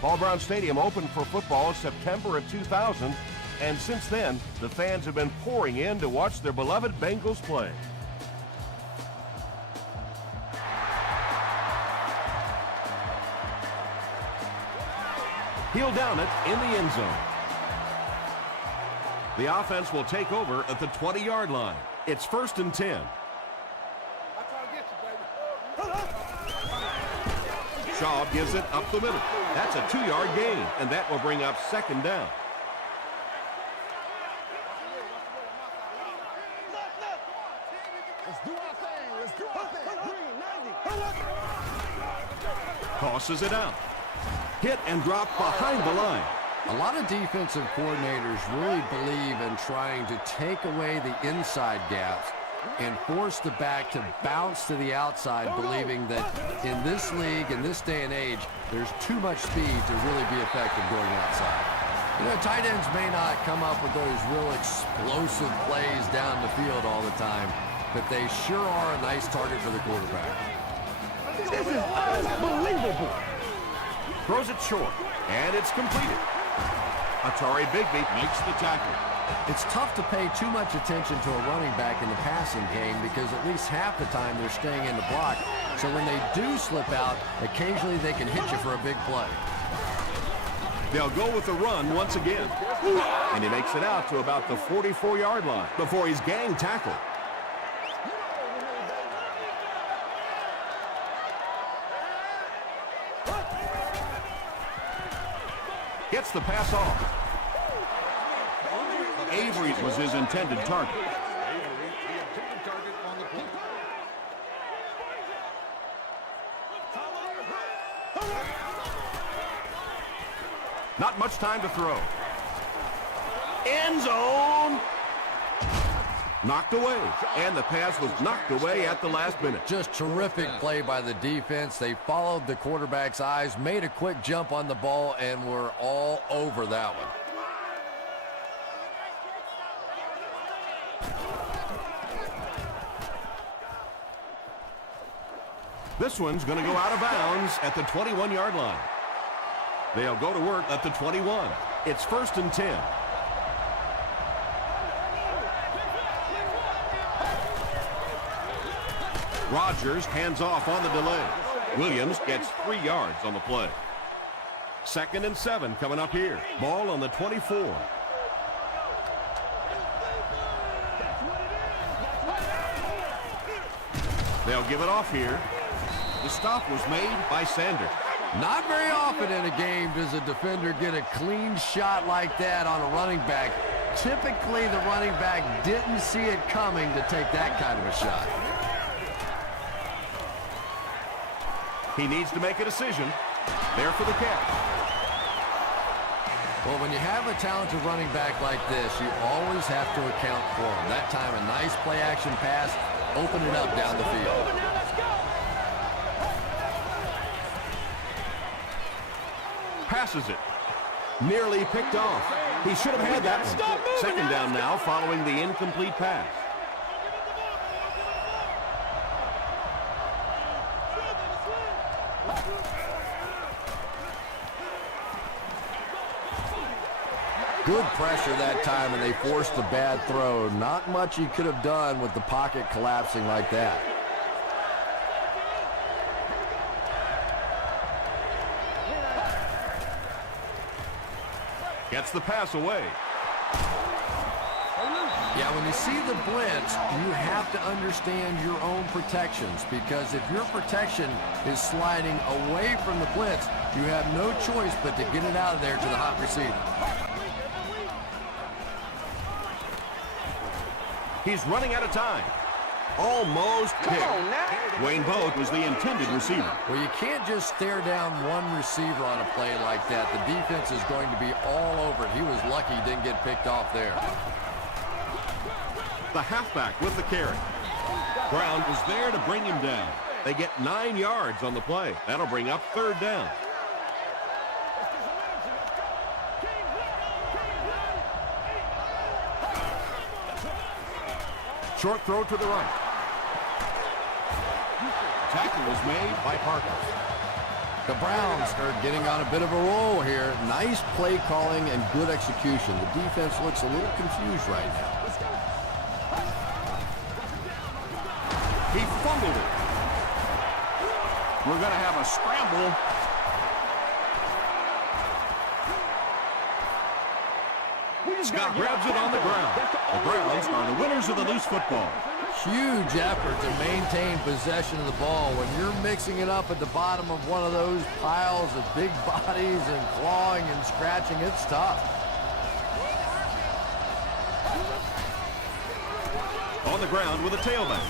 Paul Brown Stadium opened for football September of 2000, and since then, the fans have been pouring in to watch their beloved Bengals play. He'll down it in the end zone. The offense will take over at the 20-yard line. It's 1st and 10. Shaw gives it up the middle. That's a 2-yard gain, and that will bring up 2nd down. Tosses it out. Hit and drop behind the line. A lot of defensive coordinators really believe in trying to take away the inside gaps and force the back to bounce to the outside, believing that in this league, in this day and age, there's too much speed to really be effective going outside. You know, tight ends may not come up with those real explosive plays down the field all the time, but they sure are a nice target for the quarterback. This is unbelievable. Throws it short, and it's completed. Atari Bigby makes the tackle. It's tough to pay too much attention to a running back in the passing game because at least half the time they're staying in the block. So when they do slip out, occasionally they can hit you for a big play. They'll go with the run once again. And he makes it out to about the 44-yard line before he's gang tackled. Gets the pass off. Avery was his intended target. Not much time to throw. End zone. Knocked away, and the pass was knocked away at the last minute. Just terrific play by the defense. They followed the quarterback's eyes, made a quick jump on the ball, and were all over that one. This one's going to go out of bounds at the 21-yard line. They'll go to work at the 21. It's 1st and 10. Rodgers hands off on the delay. Williams gets 3 yards on the play. 2nd and 7 coming up here. Ball on the 24. They'll give it off here. The stop was made by Sanders. Not very often in a game does a defender get a clean shot like that on a running back. Typically, the running back didn't see it coming to take that kind of a shot. He needs to make a decision. There for the catch. Well, when you have a talented running back like this, you always have to account for him. That time, a nice play-action pass, open it up down the field. Passes it. Nearly picked off. He should have had that one. 2nd down now following the incomplete pass. Good pressure that time, and they forced the bad throw. Not much he could have done with the pocket collapsing like that. Gets the pass away. Yeah, when you see the blitz, you have to understand your own protections, because if your protection is sliding away from the blitz, you have no choice but to get it out of there to the hot receiver. He's running out of time. Almost picked. Wayne Boat was the intended receiver. Well, you can't just stare down one receiver on a play like that. The defense is going to be all over it. He was lucky he didn't get picked off there. The halfback with the carry. Brown was there to bring him down. They get 9 yards on the play. That'll bring up 3rd down. Short throw to the right. Tackle was made by Parker. The Browns are getting on a bit of a roll here. Nice play calling and good execution. The defense looks a little confused right now. He fumbled it. We're going to have a scramble. Scott grabs it on the ground. The Browns are the winners of the loose football. Huge effort to maintain possession of the ball. When you're mixing it up at the bottom of one of those piles of big bodies and clawing and scratching, it's tough. On the ground with a tailback.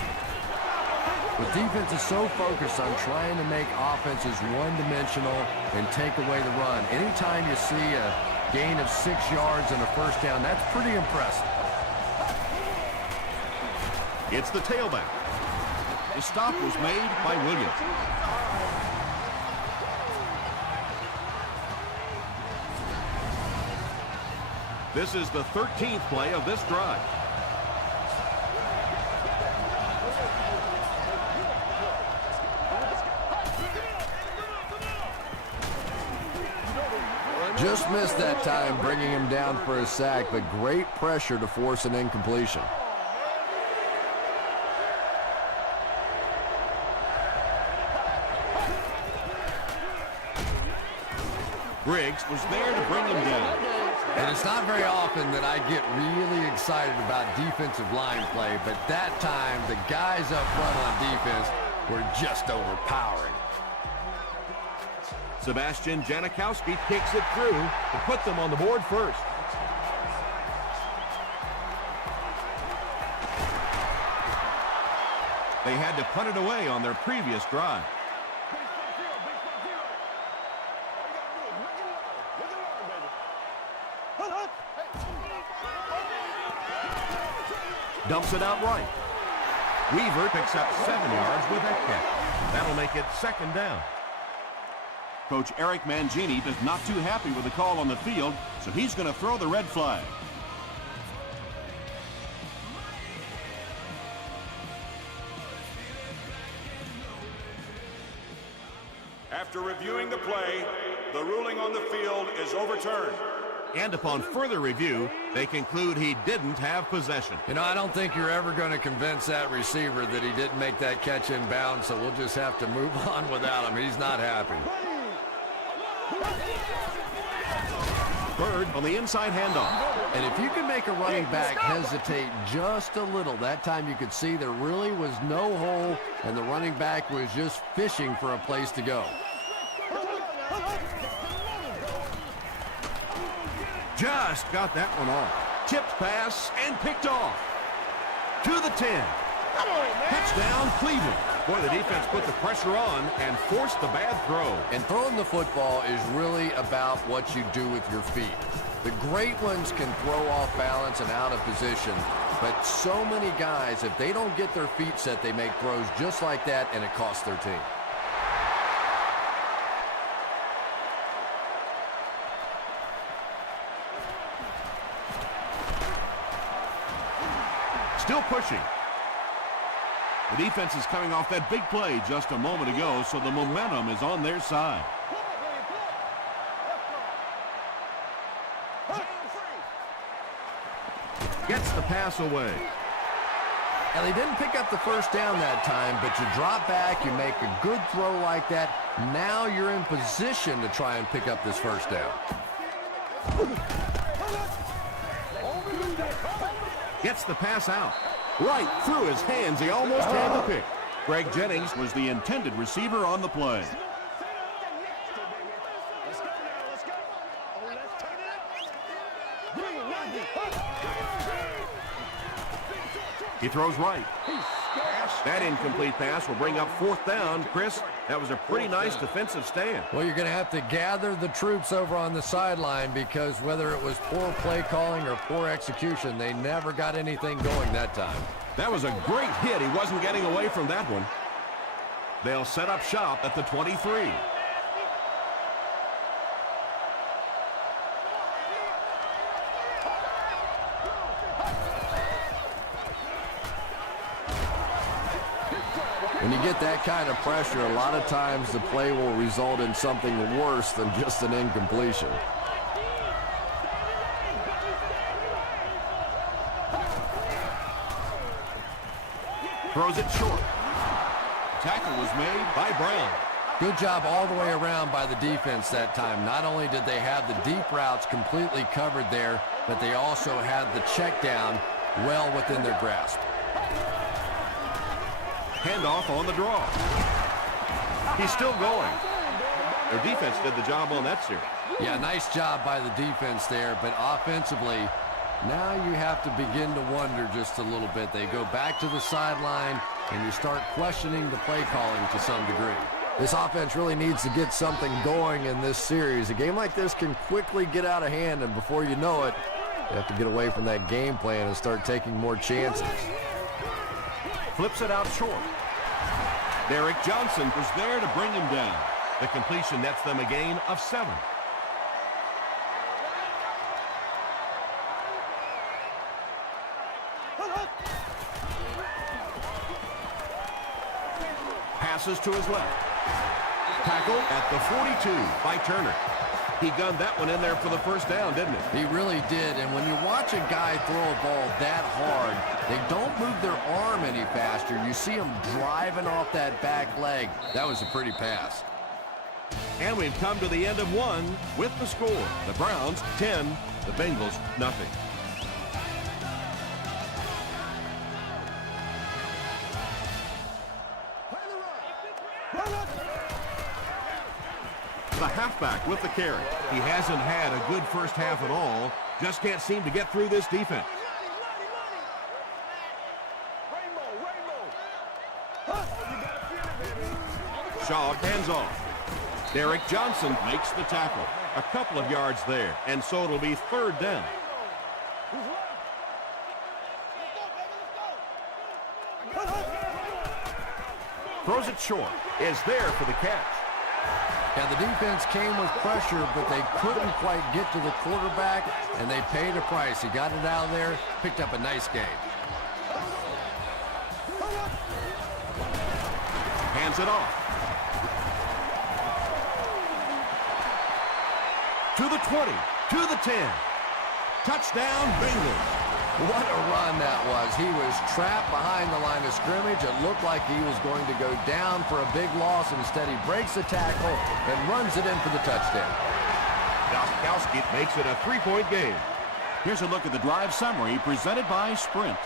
The defense is so focused on trying to make offenses one-dimensional and take away the run. Anytime you see a gain of 6 yards and a first down, that's pretty impressive. It's the tailback. The stop was made by Williams. This is the 13th play of this drive. Just missed that time, bringing him down for a sack, but great pressure to force an incompletion. Briggs was there to bring him down. And it's not very often that I get really excited about defensive line play, but that time the guys up front on defense were just overpowering. Sebastian Janikowski kicks it through to put them on the board first. They had to punt it away on their previous drive. Dumps it out right. Weaver picks up 7 yards with that catch. That'll make it second down. Coach Eric Mangini is not too happy with the call on the field, so he's going to throw the red flag. After reviewing the play, the ruling on the field is overturned. And upon further review, they conclude he didn't have possession. You know, I don't think you're ever going to convince that receiver that he didn't make that catch in bounds, so we'll just have to move on without him. He's not happy. Bird on the inside handoff. And if you can make a running back hesitate just a little, that time you could see there really was no hole, and the running back was just fishing for a place to go. Just got that one off. Tipped pass and picked off. To the 10. Touchdown, Cleveland. Boy, the defense put the pressure on and forced the bad throw. And throwing the football is really about what you do with your feet. The great ones can throw off balance and out of position, but so many guys, if they don't get their feet set, they make throws just like that, and it costs their team. Still pushing. The defense is coming off that big play just a moment ago, so the momentum is on their side. Gets the pass away. And they didn't pick up the first down that time, but you drop back, you make a good throw like that. Now you're in position to try and pick up this first down. Gets the pass out. Right through his hands. He almost had the pick. Greg Jennings was the intended receiver on the play. He throws right. That incomplete pass will bring up fourth down. Chris, that was a pretty nice defensive stand. Well, you're going to have to gather the troops over on the sideline, because whether it was poor play calling or poor execution, they never got anything going that time. That was a great hit. He wasn't getting away from that one. They'll set up shop at the 23. When you get that kind of pressure, a lot of times the play will result in something worse than just an incompletion. Throws it short. Tackle was made by Brown. Good job all the way around by the defense that time. Not only did they have the deep routes completely covered there, but they also had the check down well within their grasp. Handoff on the draw. He's still going. Their defense did the job on that series. Yeah, nice job by the defense there, but offensively, now you have to begin to wonder just a little bit. They go back to the sideline, and you start questioning the play calling to some degree. This offense really needs to get something going in this series. A game like this can quickly get out of hand, and before you know it, you have to get away from that game plan and start taking more chances. Flips it out short. Derek Johnson was there to bring him down. The completion nets them a gain of 7. Passes to his left. Tackle at the 42 by Turner. He gunned that one in there for the first down, didn't he? He really did, and when you watch a guy throw a ball that hard, they don't move their arm any faster. You see them driving off that back leg. That was a pretty pass. And we've come to the end of one with the score. The Browns 10, the Bengals nothing. The halfback with the carry. He hasn't had a good first half at all. Just can't seem to get through this defense. Shaw hands off. Derek Johnson makes the tackle. A couple of yards there, and so it'll be 3rd down. Throws it short. Is there for the catch. Yeah, the defense came with pressure, but they couldn't quite get to the quarterback, and they paid a price. He got it out of there, picked up a nice gain. Hands it off. To the 20, to the 10. Touchdown, Bengals. What a run that was. He was trapped behind the line of scrimmage. It looked like he was going to go down for a big loss. Instead, he breaks the tackle and runs it in for the touchdown. Doskowski makes it a 3-point game. Here's a look at the drive summary presented by Sprint.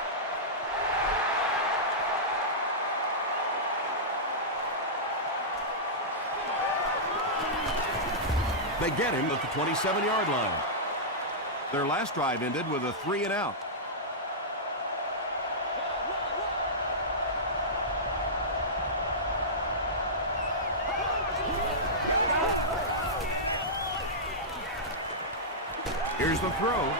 They get him at the 27-yard line. Their last drive ended with a 3-and-out. Here's the throw.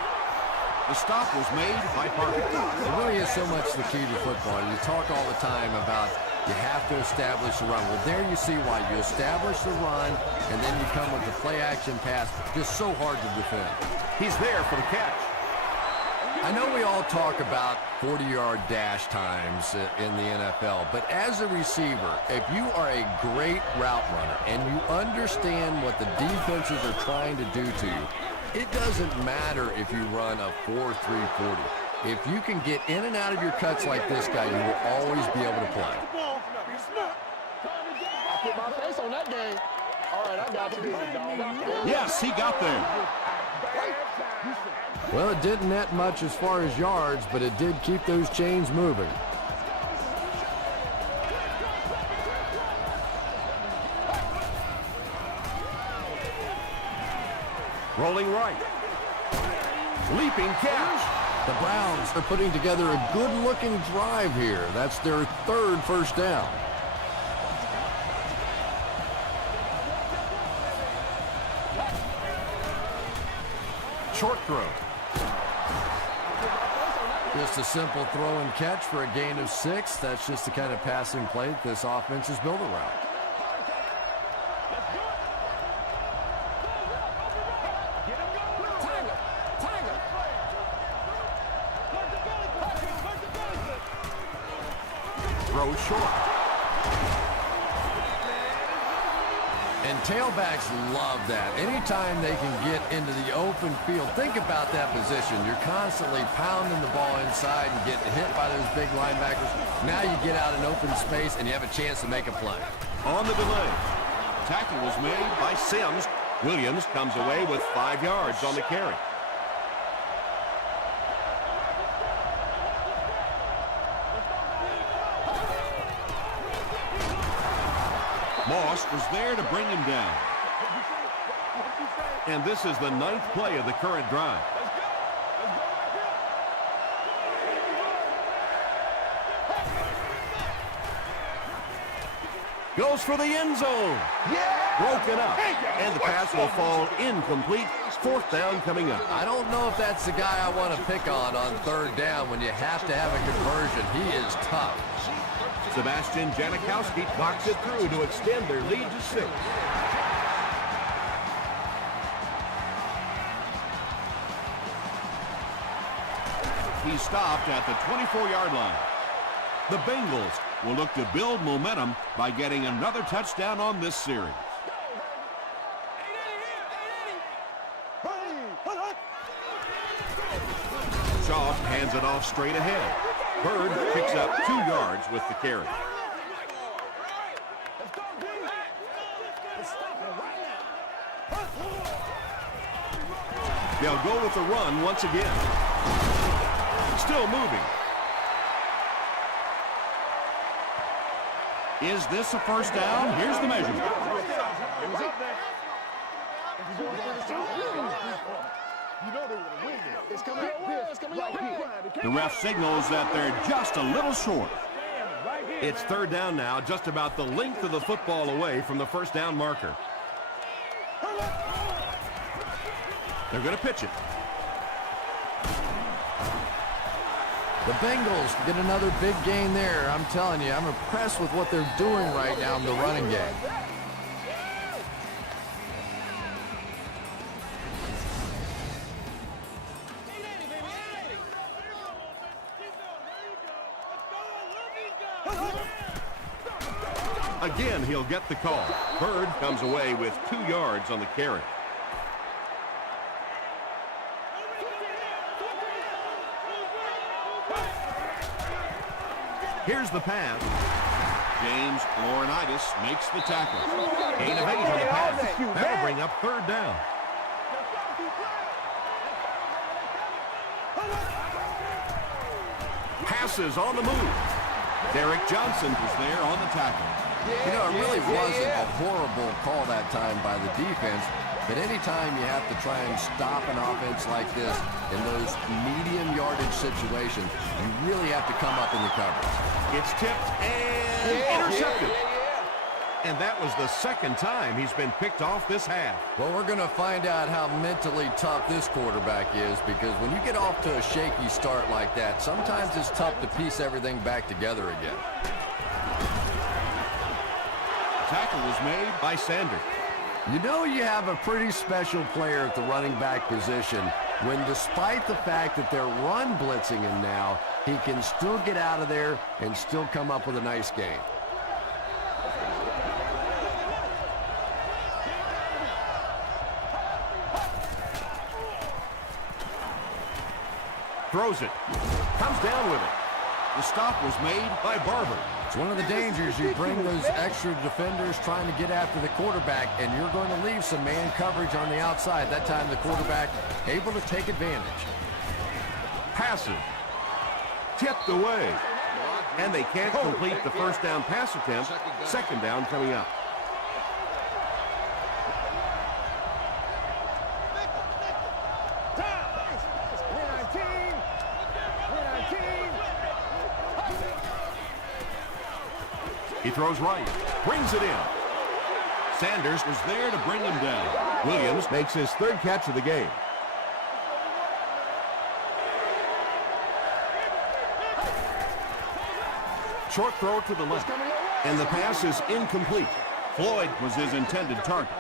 The stop was made by Parker. It really is so much the key to football. You talk all the time about you have to establish the run. Well, there you see why. You establish the run, and then you come with the play-action pass. Just so hard to defend. He's there for the catch. I know we all talk about 40-yard dash times in the NFL, but as a receiver, if you are a great route runner and you understand what the defenses are trying to do to you, it doesn't matter if you run a 4.340. If you can get in and out of your cuts like this guy, you will always be able to play. I put my face on that game. All right, I got you, dog. Yes, he got there. Well, it didn't net much as far as yards, but it did keep those chains moving. Rolling right. Leaping catch. The Browns are putting together a good-looking drive here. That's their 3rd first down. Short throw. Just a simple throw and catch for a gain of 6. That's just the kind of passing play that this offense is built around. Throw short. And tailbacks love that. Anytime they can get into the open field, think about that position. You're constantly pounding the ball inside and getting hit by those big linebackers. Now you get out in open space and you have a chance to make a play. On the delay, tackle was made by Sims. Williams comes away with 5 yards on the carry. Moss was there to bring him down. And this is the 9th play of the current drive. Goes for the end zone. Broken up. And the pass will fall incomplete. 4th down coming up. I don't know if that's the guy I want to pick on 3rd down when you have to have a conversion. He is tough. Sebastian Janikowski knocks it through to extend their lead to 6. He stopped at the 24-yard line. The Bengals will look to build momentum by getting another touchdown on this series. Shaw hands it off straight ahead. Bird picks up 2 yards with the carry. They'll go with the run once again. Still moving. Is this a first down? Here's the measurement. The ref signals that they're just a little short. It's 3rd down now, just about the length of the football away from the first down marker. They're going to pitch it. The Bengals get another big gain there. I'm telling you, I'm impressed with what they're doing right now in the running game. Again, he'll get the call. Bird comes away with 2 yards on the carry. Here's the pass. James Laurinaitis makes the tackle. Gain of 8 on the pass. That'll bring up 3rd down. Passes on the move. Derek Johnson was there on the tackle. You know, it really wasn't a horrible call that time by the defense, but anytime you have to try and stop an offense like this in those medium yardage situations, you really have to come up in the coverage. It's tipped and intercepted. And that was the 2nd time he's been picked off this half. Well, we're going to find out how mentally tough this quarterback is, because when you get off to a shaky start like that, sometimes it's tough to piece everything back together again. Tackle was made by Sanders. You know you have a pretty special player at the running back position when, despite the fact that they're run blitzing him now, he can still get out of there and still come up with a nice game. Throws it. Comes down with it. The stop was made by Barber. It's one of the dangers. You bring those extra defenders trying to get after the quarterback, and you're going to leave some man coverage on the outside. That time the quarterback able to take advantage. Passes. Tipped away. And they can't complete the first down pass attempt. 2nd down coming up. He throws right, brings it in. Sanders was there to bring him down. Williams makes his 3rd catch of the game. Short throw to the left, and the pass is incomplete. Floyd was his intended target.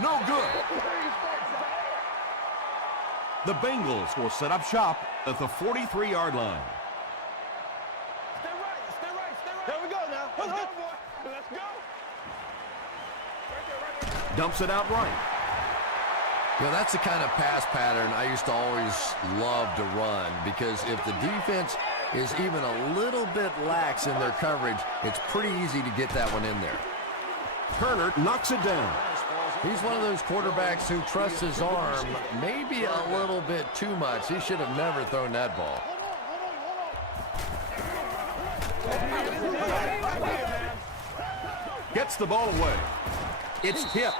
No good. The Bengals will set up shop at the 43-yard line. Stay right. There we go now. Let's go, boy. Let's go. Right there. Dumps it out right. You know, that's the kind of pass pattern I used to always love to run, because if the defense is even a little bit lax in their coverage, it's pretty easy to get that one in there. Turner knocks it down. He's one of those quarterbacks who trusts his arm maybe a little bit too much. He should have never thrown that ball. Gets the ball away. It's tipped.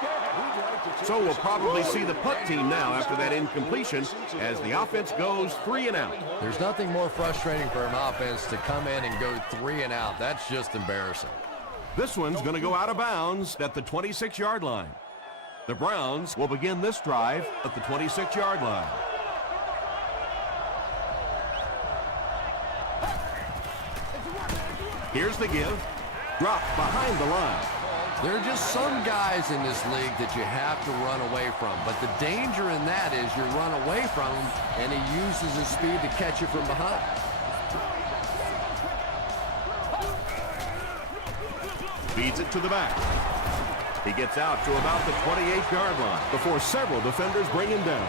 So we'll probably see the punt team now after that incompletion as the offense goes 3 and out. There's nothing more frustrating for an offense to come in and go 3 and out. That's just embarrassing. This one's going to go out of bounds at the 26-yard line. The Browns will begin this drive at the 26-yard line. Here's the give. Dropped behind the line. There are just some guys in this league that you have to run away from. But the danger in that is you run away from him, and he uses his speed to catch you from behind. Feeds it to the back. He gets out to about the 28-yard line before several defenders bring him down.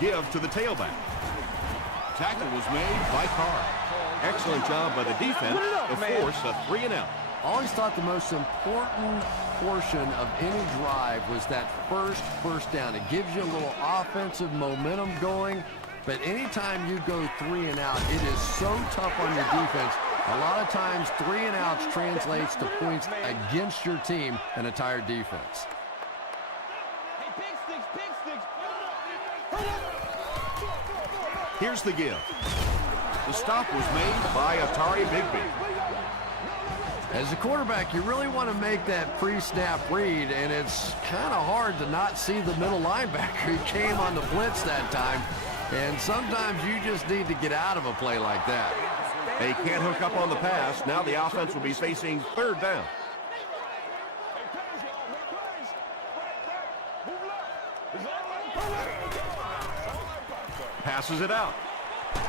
Give to the tailback. Tackle was made by Carr. Excellent job by the defense to force a 3 and out. I always thought the most important portion of any drive was that first down. It gives you a little offensive momentum going, but anytime you go 3 and out, it is so tough on your defense. A lot of times 3 and outs translates to points against your team and a tired defense. Here's the give. The stop was made by Atari Bigby. As a quarterback, you really want to make that pre-snap read, and it's kind of hard to not see the middle linebacker. He came on the blitz that time, and sometimes you just need to get out of a play like that. They can't hook up on the pass. Now the offense will be facing 3rd down. Passes it out.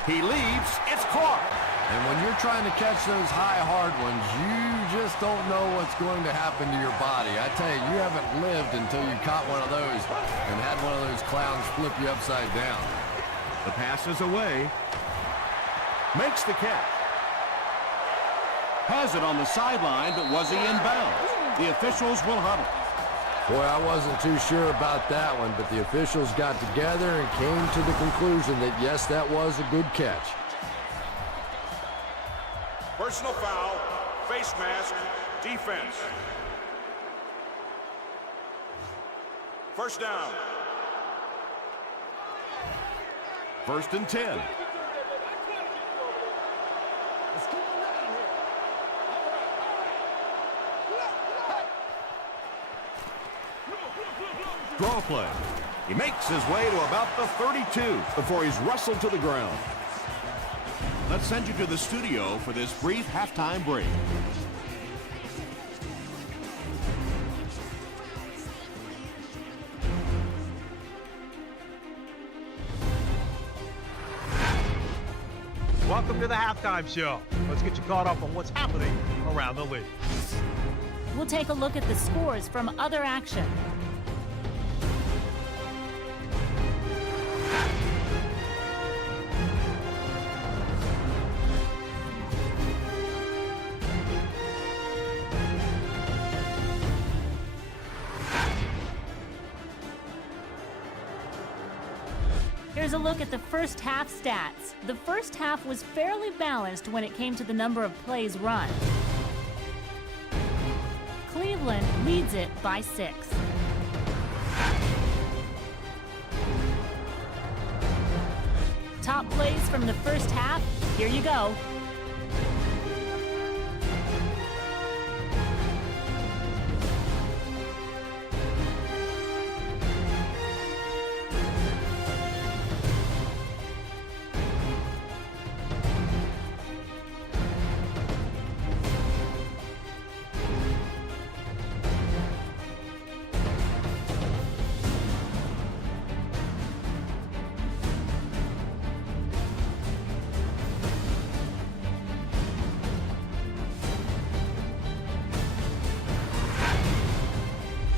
He leaves. It's caught. And when you're trying to catch those high, hard ones, you just don't know what's going to happen to your body. I tell you, you haven't lived until you caught one of those and had one of those clowns flip you upside down. The pass is away. Makes the catch. Has it on the sideline, but was he in bounds? The officials will huddle. Boy, I wasn't too sure about that one, but the officials got together and came to the conclusion that, yes, that was a good catch. Personal foul, face mask, defense. First down. 1st and 10. Draw play. He makes his way to about the 32 before he's wrestled to the ground. Let's send you to the studio for this brief halftime break. Welcome to the halftime show. Let's get you caught up on what's happening around the league. We'll take a look at the scores from other action. Here's a look at the first half stats. The first half was fairly balanced when it came to the number of plays run. Cleveland leads it by 6. Top plays from the first half, here you go.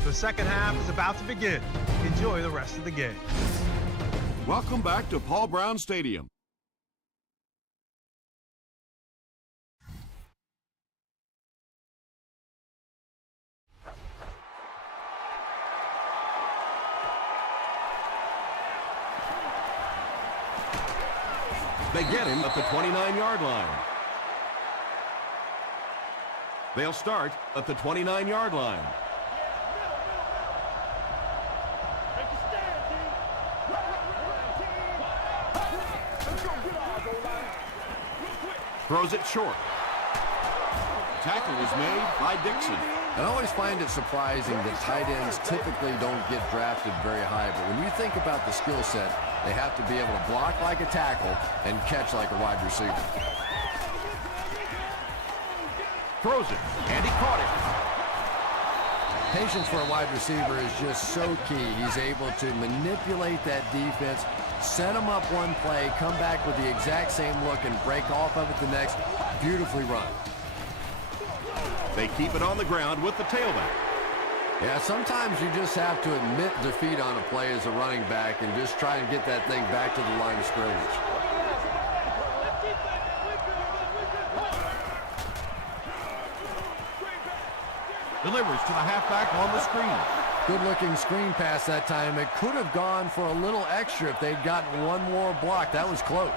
The second half is about to begin. Enjoy the rest of the game. Welcome back to Paul Brown Stadium. They get him at the 29-yard line. They'll start at the 29-yard line. Throws it short. Tackle is made by Dixon. I always find it surprising that tight ends typically don't get drafted very high, but when you think about the skill set, they have to be able to block like a tackle and catch like a wide receiver. Throws it, and he caught it. Patience for a wide receiver is just so key. He's able to manipulate that defense, set them up one play, come back with the exact same look, and break off of it the next. Beautifully run. They keep it on the ground with the tailback. Yeah, sometimes you just have to admit defeat on a play as a running back and just try and get that thing back to the line of scrimmage. Delivers to the halfback on the screen. Good-looking screen pass that time. It could have gone for a little extra if they'd gotten one more block. That was close.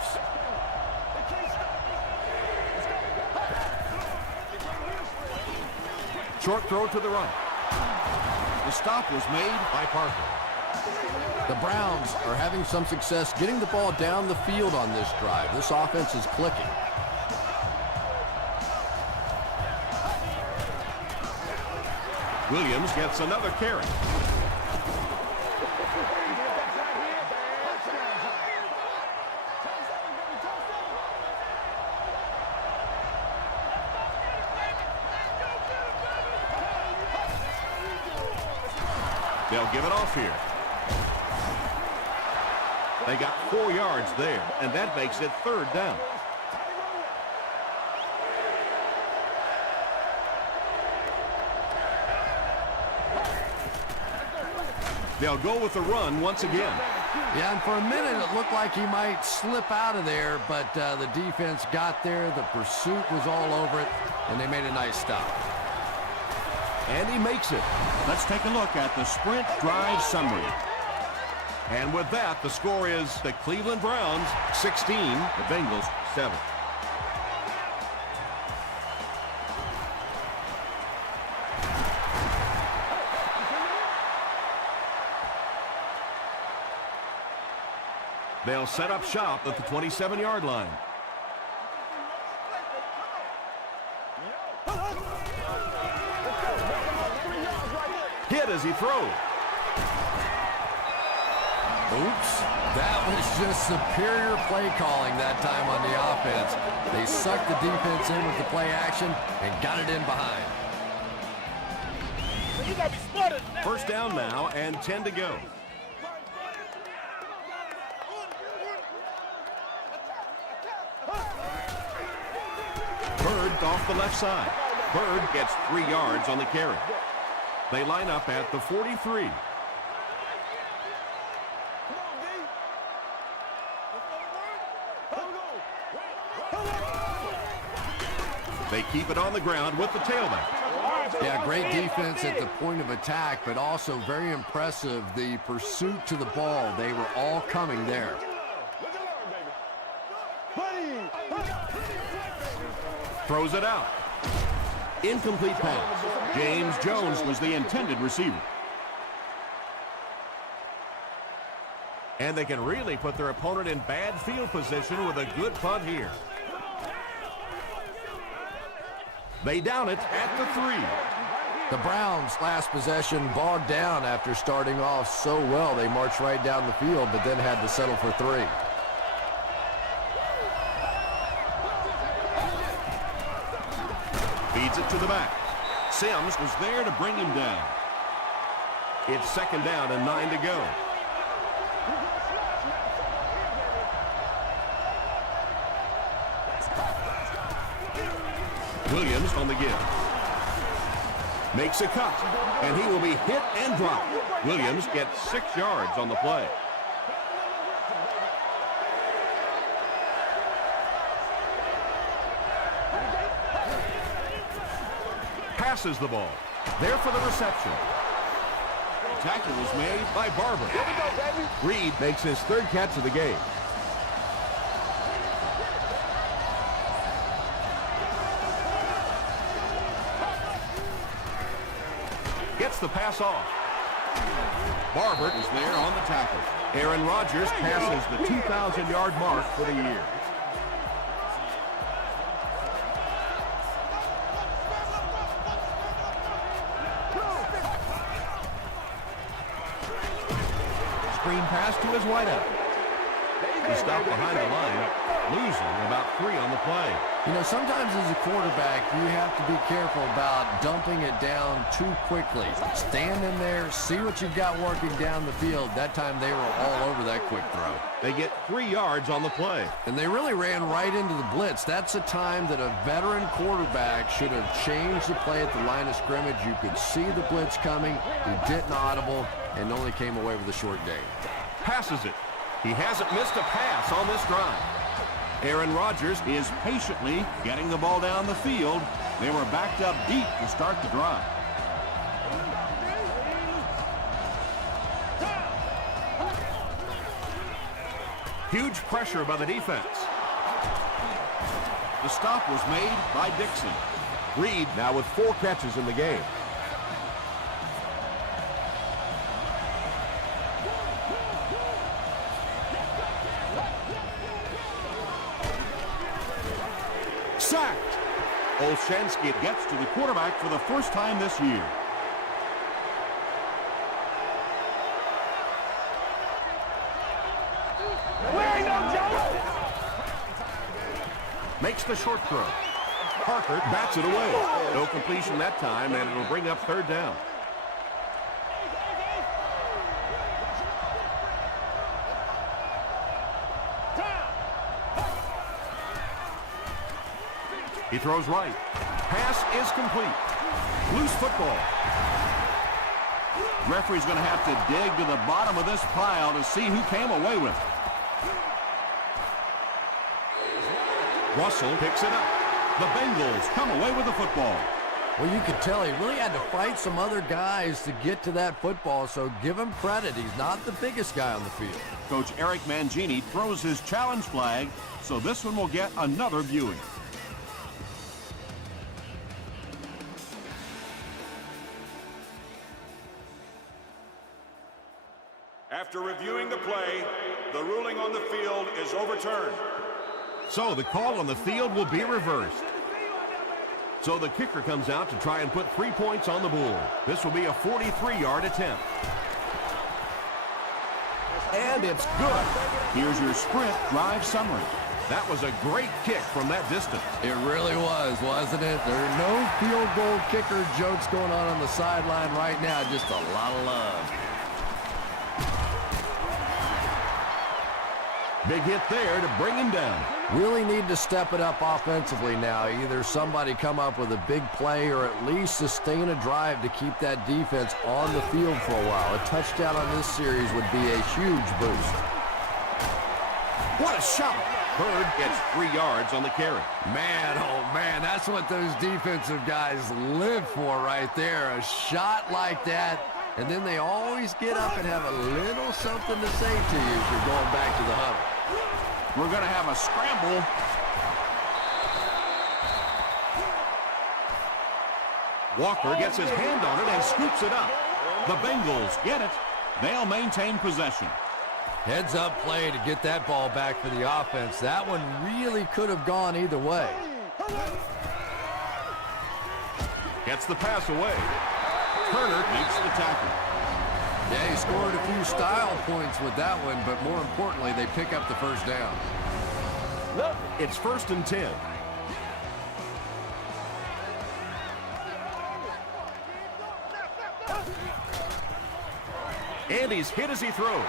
Short throw to the right. The stop was made by Parker. The Browns are having some success getting the ball down the field on this drive. This offense is clicking. Williams gets another carry. They'll give it off here. They got 4 yards there, and that makes it 3rd down. They'll go with the run once again. Yeah, and for a minute it looked like he might slip out of there, but the defense got there. The pursuit was all over it, and they made a nice stop. And he makes it. Let's take a look at the sprint drive summary. And with that, the score is the Cleveland Browns 16, the Bengals 7. They'll set up shop at the 27-yard line. Hit as he throws. Oops, that was just superior play calling that time on the offense. They sucked the defense in with the play action and got it in behind. You gotta be smarter than that. First down now and 10 to go. Bird off the left side. Bird gets 3 yards on the carry. They line up at the 43. They keep it on the ground with the tailback. Yeah, great defense at the point of attack, but also very impressive the pursuit to the ball. They were all coming there. Throws it out. Incomplete pass. James Jones was the intended receiver. And they can really put their opponent in bad field position with a good punt here. They down it at the 3. The Browns' last possession bogged down after starting off so well. They marched right down the field, but then had to settle for 3. Feeds it to the back. Sims was there to bring him down. It's 2nd down and 9 to go. Williams on the give. Makes a cut, and he will be hit and dropped. Williams gets 6 yards on the play. Passes the ball. There for the reception. The tackle was made by Barber. Here we go, baby. Reed makes his 3rd catch of the game. Gets the pass off. Barber is there on the tackle. Aaron Rodgers passes the 2,000-yard mark for the year. Screen pass to his wideout. He stopped behind the line, losing about 3 on the play. You know, sometimes as a quarterback, you have to be careful about dumping it down too quickly. Stand in there, see what you've got working down the field. That time they were all over that quick throw. They get 3 yards on the play. And they really ran right into the blitz. That's a time that a veteran quarterback should have changed the play at the line of scrimmage. You could see the blitz coming. He didn't audible and only came away with a short gain. Passes it. He hasn't missed a pass on this drive. Aaron Rodgers is patiently getting the ball down the field. They were backed up deep to start the drive. Huge pressure by the defense. The stop was made by Dixon. Reed now with 4 catches in the game. Sacked. Olshansky gets to the quarterback for the first time this year. Makes the short throw. Parker bats it away. No completion that time, and it'll bring up 3rd down. He throws right. Pass is complete. Loose football. Referee's going to have to dig to the bottom of this pile to see who came away with it. Russell picks it up. The Bengals come away with the football. Well, you could tell he really had to fight some other guys to get to that football, so give him credit. He's not the biggest guy on the field. Coach Eric Mangini throws his challenge flag, so this one will get another viewing. After reviewing the play, the ruling on the field is overturned. So the call on the field will be reversed. So the kicker comes out to try and put 3 points on the board. This will be a 43-yard attempt. And it's good. Here's your sprint drive summary. That was a great kick from that distance. It really was, wasn't it? There are no field goal kicker jokes going on the sideline right now. Just a lot of love. Big hit there to bring him down. Really need to step it up offensively now. Either somebody come up with a big play or at least sustain a drive to keep that defense on the field for a while. A touchdown on this series would be a huge boost. What a shot. Bird gets 3 yards on the carry. Man, oh man, that's what those defensive guys live for right there. A shot like that, and then they always get up and have a little something to say to you if you're going back to the huddle. We're going to have a scramble. Walker gets his hand on it and scoops it up. The Bengals get it. They'll maintain possession. Heads up play to get that ball back for the offense. That one really could have gone either way. Gets the pass away. Turner makes the tackle. Yeah, he scored a few style points with that one, but more importantly, they pick up the first down. It's 1st and 10. And he's hit as he throws.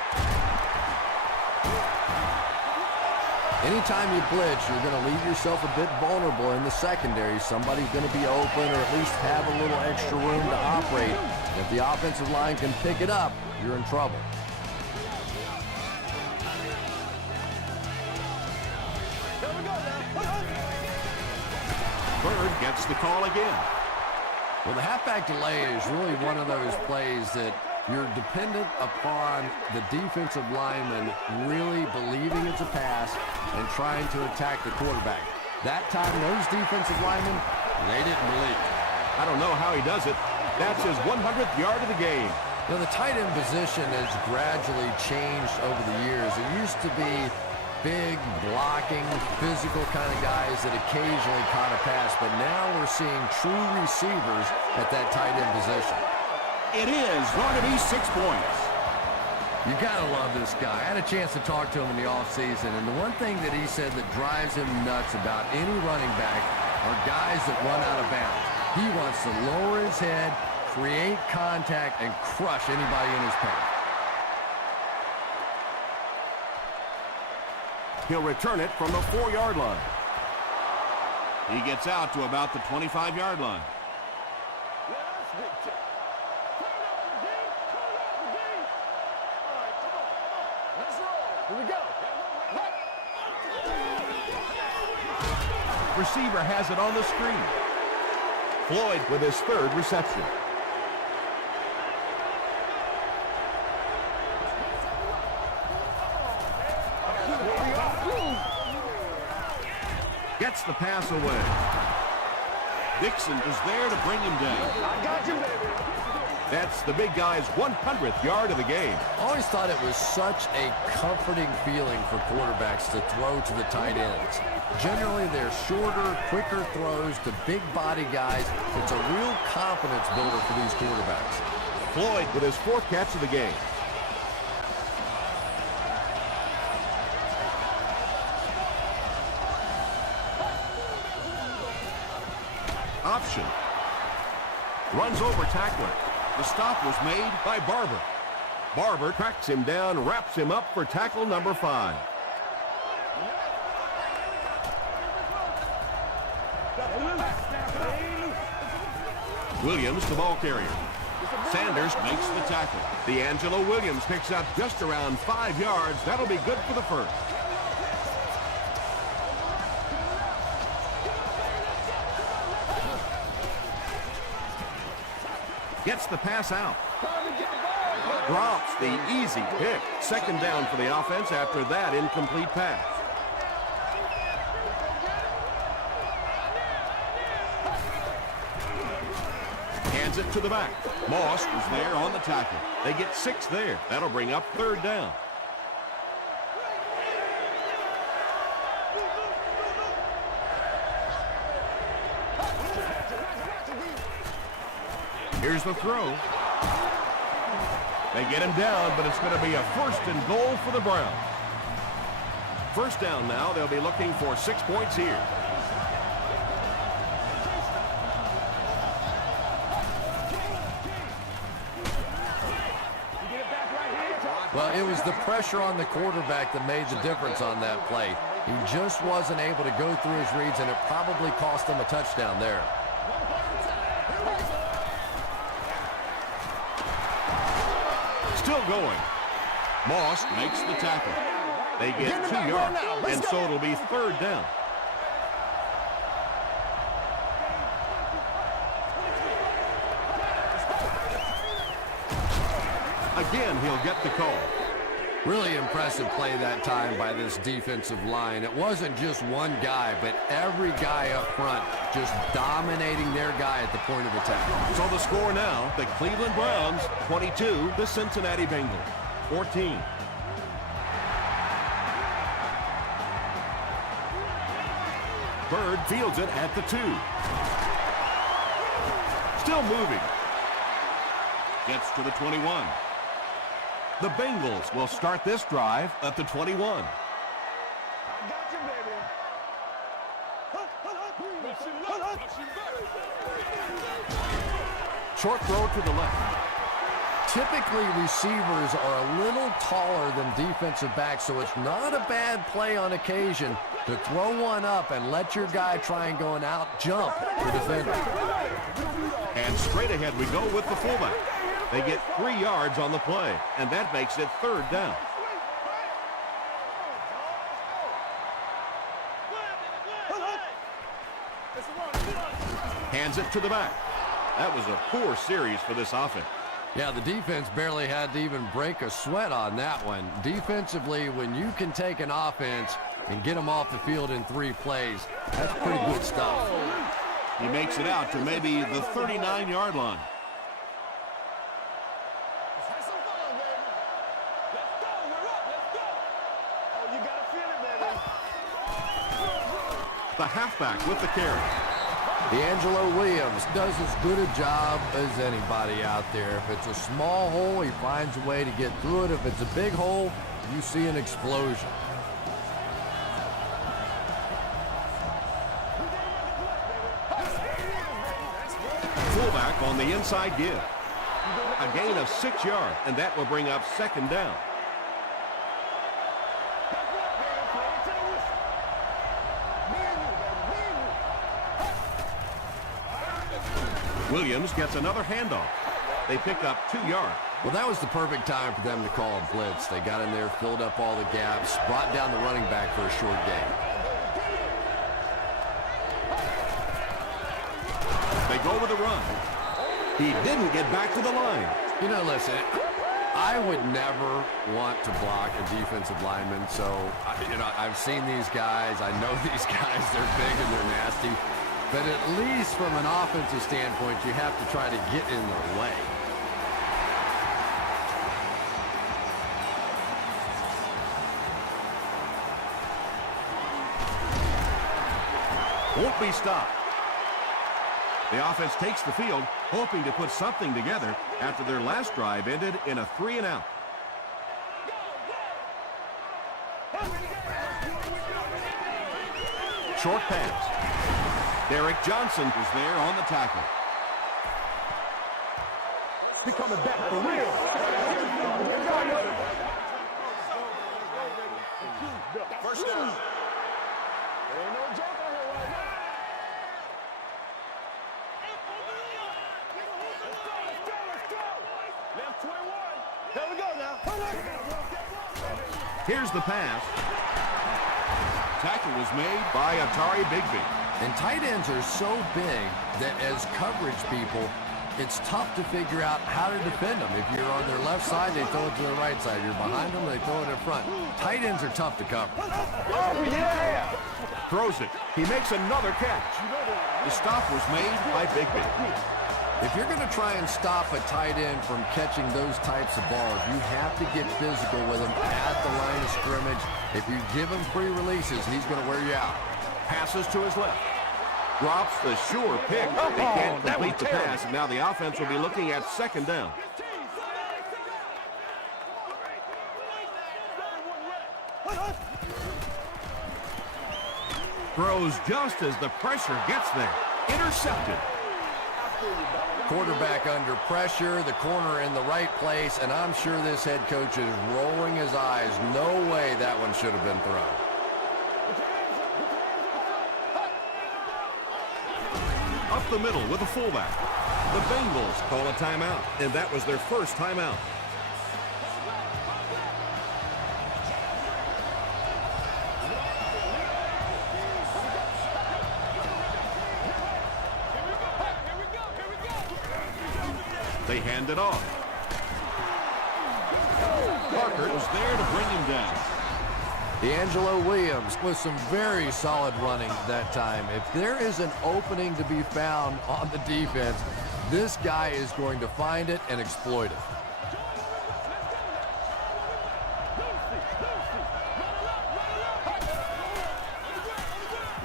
Anytime you blitz, you're going to leave yourself a bit vulnerable in the secondary. Somebody's going to be open or at least have a little extra room to operate. And if the offensive line can pick it up, you're in trouble. Bird gets the call again. Well, the halfback delay is really one of those plays that you're dependent upon the defensive lineman really believing it's a pass and trying to attack the quarterback. That time, those defensive linemen, they didn't believe. I don't know how he does it. That's his 100th yard of the game. You know, the tight end position has gradually changed over the years. It used to be big, blocking, physical kind of guys that occasionally caught a pass, but now we're seeing true receivers at that tight end position. It is going to be 6 points. You gotta love this guy. I had a chance to talk to him in the offseason, and the one thing that he said that drives him nuts about any running back are guys that run out of bounds. He wants to lower his head, create contact, and crush anybody in his path. He'll return it from the 4-yard line. He gets out to about the 25-yard line. Here we go. Receiver has it on the screen. Floyd with his 3rd reception. Gets the pass away. Dixon is there to bring him down. I got you, baby. That's the big guy's 100th yard of the game. Always thought it was such a comforting feeling for quarterbacks to throw to the tight ends. Generally, they're shorter, quicker throws to big body guys. It's a real confidence builder for these quarterbacks. Floyd with his 4th catch of the game. Option. Runs over tackler. The stop was made by Barber. Barber tracks him down, wraps him up for tackle number 5. Williams, the ball carrier. Sanders makes the tackle. D'Angelo Williams picks up just around 5 yards. That'll be good for the 1st. Gets the pass out. Drops the easy pick. 2nd down for the offense after that incomplete pass. Hands it to the back. Moss was there on the tackle. They get 6 there. That'll bring up 3rd down. Here's the throw. They get him down, but it's going to be a 1st and goal for the Browns. 1st down now. They'll be looking for 6 points here. Well, it was the pressure on the quarterback that made the difference on that play. He just wasn't able to go through his reads, and it probably cost him a touchdown there. Still going. Moss makes the tackle. They get 2 yards, and so it'll be 3rd down. Again, he'll get the call. Really impressive play that time by this defensive line. It wasn't just one guy, but every guy up front just dominating their guy at the point of attack. So the score now, the Cleveland Browns 22, the Cincinnati Bengals 14. Bird fields it at the 2. Still moving. Gets to the 21. The Bengals will start this drive at the 21. I got you, baby. Short throw to the left. typically receivers are a little taller than defensive backs, so it's not a bad play on occasion to throw one up and let your guy try and go and out-jump the defender. And straight ahead we go with the fullback. They get 3 yards on the play, and that makes it 3rd down. Hands it to the back. That was a poor series for this offense. Yeah, the defense barely had to even break a sweat on that one. Defensively, when you can take an offense and get them off the field in 3 plays, that's pretty good stuff. He makes it out to maybe the 39-yard line. Let's have some fun, baby. Let's go. We're up. Let's go. Oh, you got to feel it, baby. The halfback with the carry. D'Angelo Williams does as good a job as anybody out there. If it's a small hole, he finds a way to get through it. If it's a big hole, you see an explosion. Fullback on the inside give. A gain of 6 yards, and that will bring up 2nd down. Williams gets another handoff. They pick up 2 yards. Well, that was the perfect time for them to call a blitz. They got in there, filled up all the gaps, brought down the running back for a short gain. They go with a run. He didn't get back to the line. You know, listen, I would never want to block a defensive lineman, so, I've seen these guys. I know these guys. They're big and they're nasty. But at least from an offensive standpoint, you have to try to get in their way. Won't be stopped. The offense takes the field, hoping to put something together after their last drive ended in a 3-and-out. Short pass. Derek Johnson was there on the tackle. We coming back for real. First down. There ain't no joke on here right now. Let's go. Left 21. Here we go now. Here's the pass. Tackle was made by Atari Bigby. And tight ends are so big that as coverage people, it's tough to figure out how to defend them. If you're on their left side, they throw it to the right side. You're behind them, they throw it in front. Tight ends are tough to cover. Oh, yeah. Throws it. He makes another catch. The stop was made by Bigby. If you're going to try and stop a tight end from catching those types of balls, you have to get physical with him at the line of scrimmage. If you give him free releases, he's going to wear you out. Passes to his left. Drops the sure pick. They can't complete the pass, and now the offense will be looking at 2nd down. Throws just as the pressure gets there. Intercepted. Quarterback under pressure, the corner in the right place, and I'm sure this head coach is rolling his eyes. No way that one should have been thrown. Up the middle with a fullback. The Bengals call a timeout, and that was their first timeout. They hand it off. Parker was there to bring him down. D'Angelo Williams with some very solid running that time. If there is an opening to be found on the defense, this guy is going to find it and exploit it.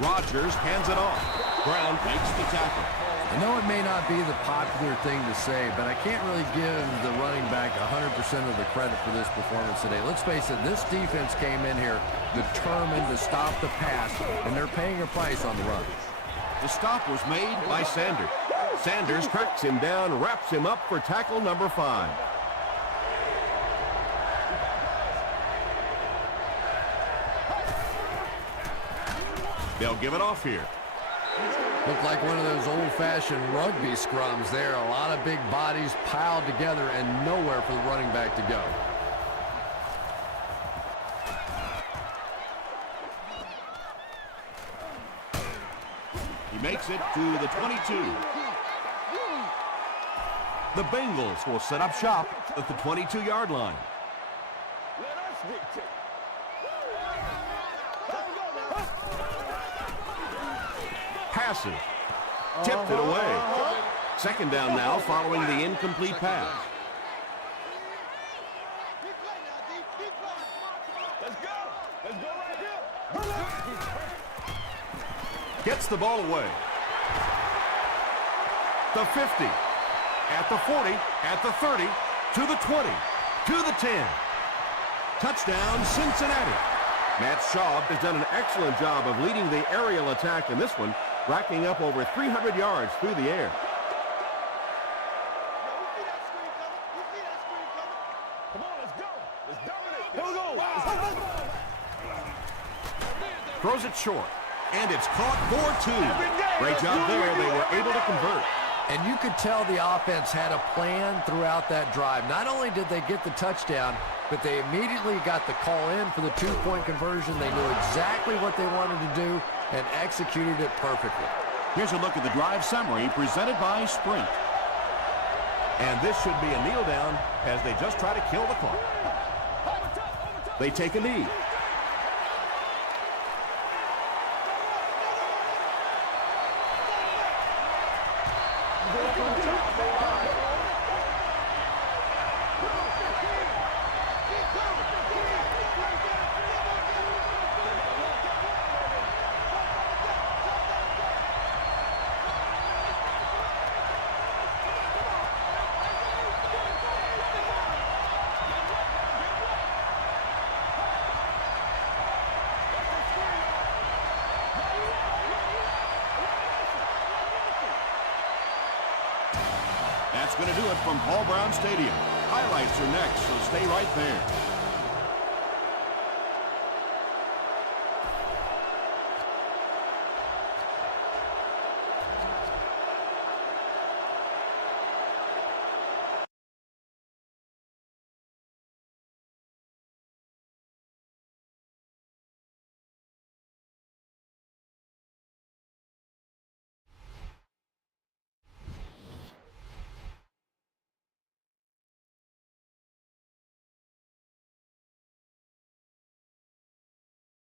Rodgers hands it off. Brown makes the tackle. I know it may not be the popular thing to say, but I can't really give the running back 100% of the credit for this performance today. Let's face it, this defense came in here determined to stop the pass, and they're paying a price on the run. The stop was made by Sanders. Sanders tracks him down, wraps him up for tackle number 5. They'll give it off here. Looked like one of those old-fashioned rugby scrums there. A lot of big bodies piled together and nowhere for the running back to go. He makes it to the 22. The Bengals will set up shop at the 22-yard line. Let us dictate. Passes. Tipped it away. Second down now following the incomplete pass. Let's go. Let's go right here. Gets the ball away. The 50. At the 40. At the 30. To the 20. To the 10. Touchdown, Cincinnati. Matt Schaub has done an excellent job of leading the aerial attack in this one, racking up over 300 yards through the air. Come on, let's go. Let's dominate. Here we go. Throws it short. And it's caught for 2. Great job there. They were able to convert. And you could tell the offense had a plan throughout that drive. Not only did they get the touchdown, but they immediately got the call in for the 2-point conversion. They knew exactly what they wanted to do and executed it perfectly. Here's a look at the drive summary presented by Sprint. And this should be a kneel down as they just try to kill the clock. They take a knee. That's going to do it from Paul Brown Stadium. Highlights are next, so stay right there.